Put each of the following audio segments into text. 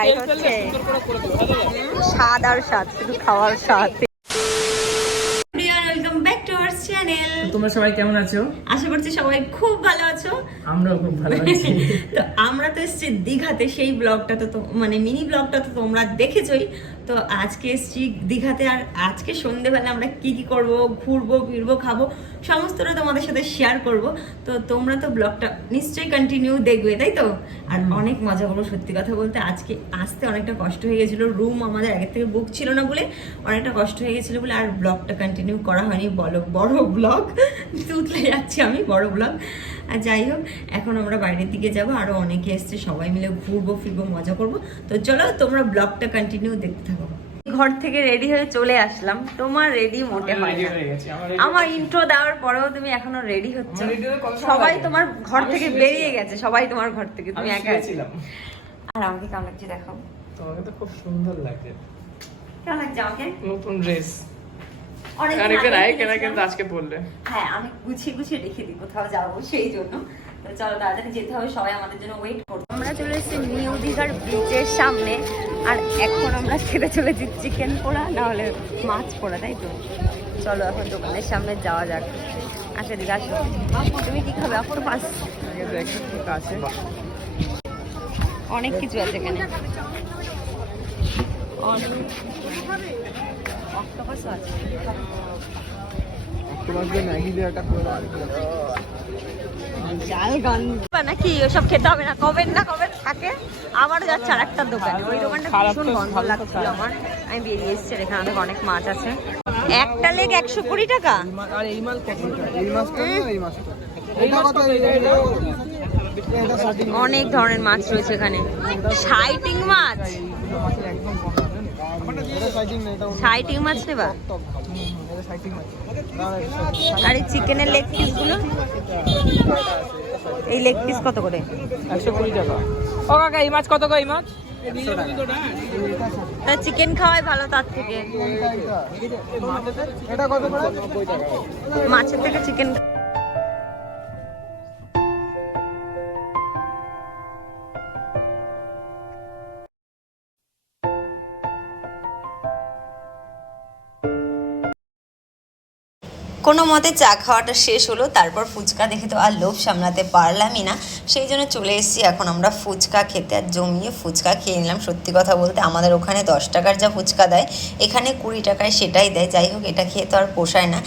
Ride করছে স্বাদ আর স্বাদ শুধু খাওয়ার স্বাদ। Welcome back to our channel তোমরা সবাই কেমন আছো? আশা করছি সবাই খুব ভালো আছো। আমরাও খুব ভালো আছি। তো আমরা তো এসেছি দীঘাতে সেই ব্লগটা তো তো- মানে মিনি ব্লগটা তো তোমরা দেখেছোই। তো আজকে এসেছি দীঘাতে আর আজকে সন্ধেবেলা আমরা কি কি করব ঘুরবো ফিরবো খাব সমস্তটা তোমাদের সাথে শেয়ার করব। তো তোমরা তো ব্লগটা নিশ্চয়ই কন্টিনিউ দেখবে তাই তো? আর অনেক মজা করব সত্যি কথা বলতে আজকে আসতে অনেকটা কষ্ট হয়ে গেছিল রুম আমাদের আগের থেকে বুক ছিল না বলে অনেকটা কষ্ট হয়ে গেছিল বলে আর ব্লগটা কন্টিনিউ করা হয়নি বলো বড় ব্লগ তুতলে যাচ্ছি আমি বড় ব্লগ। আর যাই হোক এখন আমরা বাইরের দিকে যাব আরও অনেকে এসছে সবাই মিলে ঘুরবো ফিরবো মজা করব। তো চলো তোমরা ব্লগটা কন্টিনিউ দেখতে থাকো। ঘর থেকে রেডি হয়ে চলে আসলাম। তোমার রেডি মোটে হয় না। আমার ইন্ট্রো দেওয়ার পরেও তুমি এখনও রেডি হচ্ছে। সবাই তোমার ঘর থেকে বেরিয়ে গেছে সবাই তোমার ঘর থেকে তুমি একা। শুয়েছিলাম। আর আমাকে কেমন লাগছে দেখাও? তোমাকে তো খুব সুন্দর লাগছে কেমন লাগছে আমাকে? নতুন ড্রেস অনেক কানেকে নাই কেনা কিন্তু আজকে পরলে হ্যাঁ আমি গুছিয়ে গুছিয়ে রেখে দিই কোথাও যাব সেই জন্য। চলো তাড়াতাড়ি যেতে হবে সবাই আমাদের জন্য ওয়েট করব আমরা চলে এসেছি নিউ দীঘার বিচের সামনে। আর এখন আমরা খেতে চলেছি চিকেন পোড়া না হলে মাছ পোড়া তাই তো? চলো এখন দোকানের সামনে যাওয়া যাক। আচ্ছা দিকে আসো। তুমি কি খাবে? অক্টোপাস আগে দেখি আছে অনেক কিছু আছে এখানে। আছে। নাকি? ওসব খেতে হবে না? কবে না কবে থাকে? আবার যাচ্ছে আর একটা দোকানে। ওই দোকানটা ভীষণ গন্ধ ভালো লাগছিল আমার। আমি বেরিয়ে এসেছি এখানে অনেক মাছ আছে। একটা লেগ একশো কুড়ি টাকা? আর এই মাল এই মাছটা এই মাছটা। এই কত? এটা এটা এটা ষাটি অনেক ধরনের মাছ রয়েছে এখানে। সাইটিং মাছ। সাইটিং না এটা সাইটিং মাছ নেবা। আর এই চিকেনের লেগ পিসগুলো? এই লেগ পিস কত করে? একশো কুড়ি টাকা। ও কাকা এই মাছ কত গো এই মাছ? তা চিকেন খাওয়াই ভালো তার থেকে। করে? মাছের থেকে চিকেন কোনো মতে চা খাওয়াটা শেষ হলো তারপর ফুচকা দেখে তো আর লোভ সামলাতে পারলামই না। সেই জন্য চলে এসেছি এখন আমরা ফুচকা খেতে আর জমিয়ে ফুচকা খেয়ে নিলাম। সত্যি কথা বলতে আমাদের ওখানে দশ টাকার যা ফুচকা দেয় এখানে কুড়ি টাকায় সেটাই দেয়। যাই হোক এটা খেয়ে তো আর পোষায় না।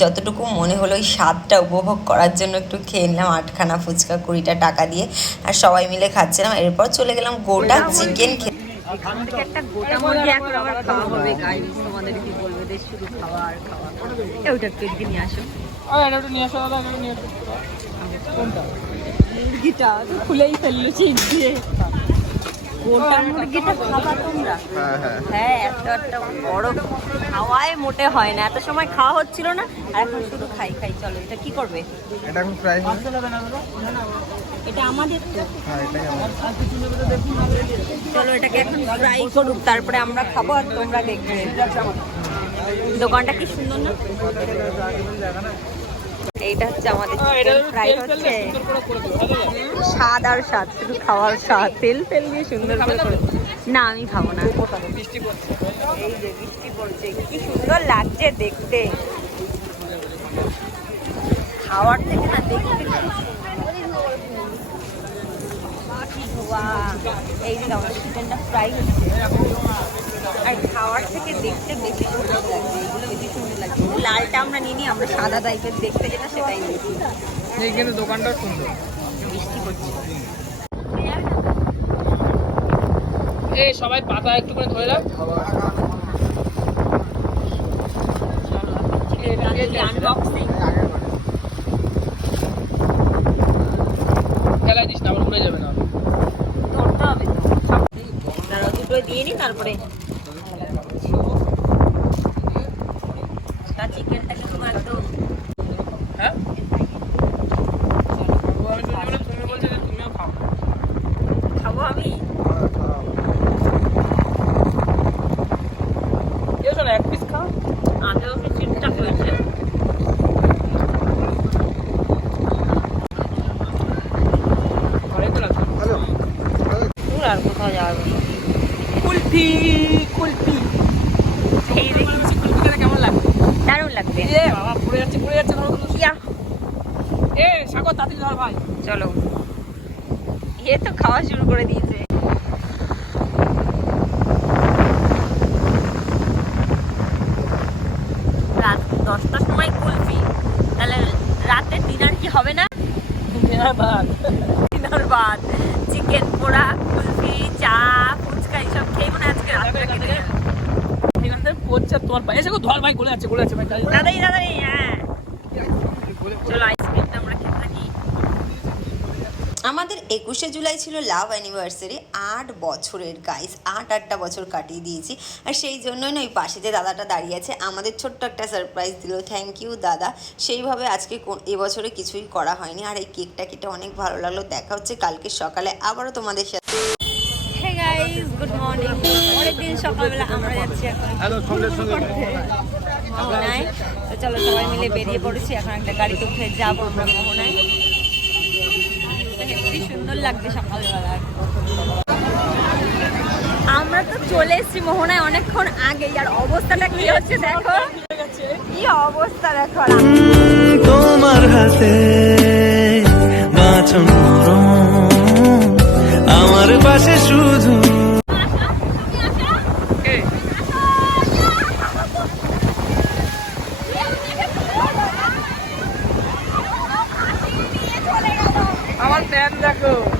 যতটুকু মনে হলো ওই স্বাদটা উপভোগ করার জন্য একটু খেয়ে নিলাম আটখানা ফুচকা কুড়িটা টাকা দিয়ে। আর সবাই মিলে খাচ্ছিলাম। এরপর চলে গেলাম গোটা চিকেন খেতে। এখান থেকে একটা গোটা মুরগি এখন আবার খাওয়া হবে গাইস তোমাদের কি বলব দেশ শুধু খাওয়া আর খাওয়া। ওটা একটু এদিকে নিয়ে আসো। মুরগিটা তো খুলেই ফেলল চিপ দিয়ে। গোটা মুরগিটা খাবা তোমরা? হ্যাঁ হ্যাঁ। হ্যাঁ একটা বড় খাওয়ায় মোটে হয় না। এত সময় খাওয়া হচ্ছিল না আর এখন শুধু খাই খাই চলো এটা কি করবে? এটা এখন ফ্রাই এটা আমাদের তো। হ্যাঁ এটাই আমার চলো এটাকে এখন ফ্রাই করুক তারপরে আমরা খাব আর তোমরা দেখবে। দোকানটা কি সুন্দর না? এইটা হচ্ছে আমাদের ফ্রাই হচ্ছে। স্বাদ আর স্বাদ শুধু খাওয়ার স্বাদ। তেল ফেল দিয়ে সুন্দর করে করে না? আমি খাব না। বৃষ্টি পড়ছে। এই যে বৃষ্টি পড়ছে কি সুন্দর লাগছে দেখতে। খাওয়ার থেকে না দেখতে এই যে আমার চিকেনটা ফ্রাই হচ্ছে। আর খাওয়ার থেকে দেখতে বেশি সুন্দর লাগছে এগুলো বেশি সুন্দর লাগছে লালটা আমরা নিই আমরা সাদা টাইপের দেখতে যেটা সেটাই নিই। কিন্তু দোকানটাও সুন্দর। বৃষ্টি পড়ছে এই সবাই পাতা একটু করে ধরে দাও আনবক্সিং খেলাই দিস না আবার উড়ে যাবে না। ধরতে হবে। দুটো দিয়ে নিই তারপরে তা চিকেনটা কিন্তু একদম হ্যাঁ ও আমি তুমি বলে তুমি বলছো যে তুমিও খাও খাব আমি কেউ শোনো এক পিস খাও আগেও কি চিন্তা হয়েছে ঘরে তো লাগবে হ্যালো দূর আর কোথাও যাবে কুলফি কুলফি। এই দেখি কুলফি খেতে কেমন লাগে দারুণ লাগবে এ বাবা পড়ে যাচ্ছে পড়ে যাচ্ছে ধরো। ইয়া। এ সাগর তাড়াতাড়ি ধর ভাই। চলো। এ তো খাওয়া শুরু করে দিয়েছে। রাত দশটার সময় কুলফি। তাহলে রাতে ডিনার কি হবে না? ভাই ডিনার বাদ। চিকেন পোড়া কুলফি চা আমাদের একুশে জুলাই ছিল লাভ অ্যানিভার্সারি, আট বছরের গাইস আট আটটা বছর কাটিয়ে দিয়েছি। আর সেই জন্যই না ওই পাশে যে দাদাটা দাঁড়িয়ে আছে, আমাদের ছোট্ট একটা সারপ্রাইজ দিল। থ্যাংক ইউ দাদা। সেইভাবে আজকে এবছরে কিছুই করা হয়নি। আর এই কেকটা কেটে অনেক ভালো লাগল। দেখা হচ্ছে কালকে সকালে আবারও তোমাদের সাথে। গুড মর্নিং অনেকদিন সকালবেলা আমরা যাচ্ছি এখন মোহনায়। তো চলো সবাই মিলে বেরিয়ে পড়েছি। এখন একটা গাড়িতে উঠে যাব আমরা মোহনায়। হেব্বি সুন্দর লাগবে সকালবেলা। আমরা তো চলে এসেছি মোহনায় অনেকক্ষণ আগে আর অবস্থাটা কি হচ্ছে দেখো? কি অবস্থা দেখো? তোমার হাতে আমার পাশে go.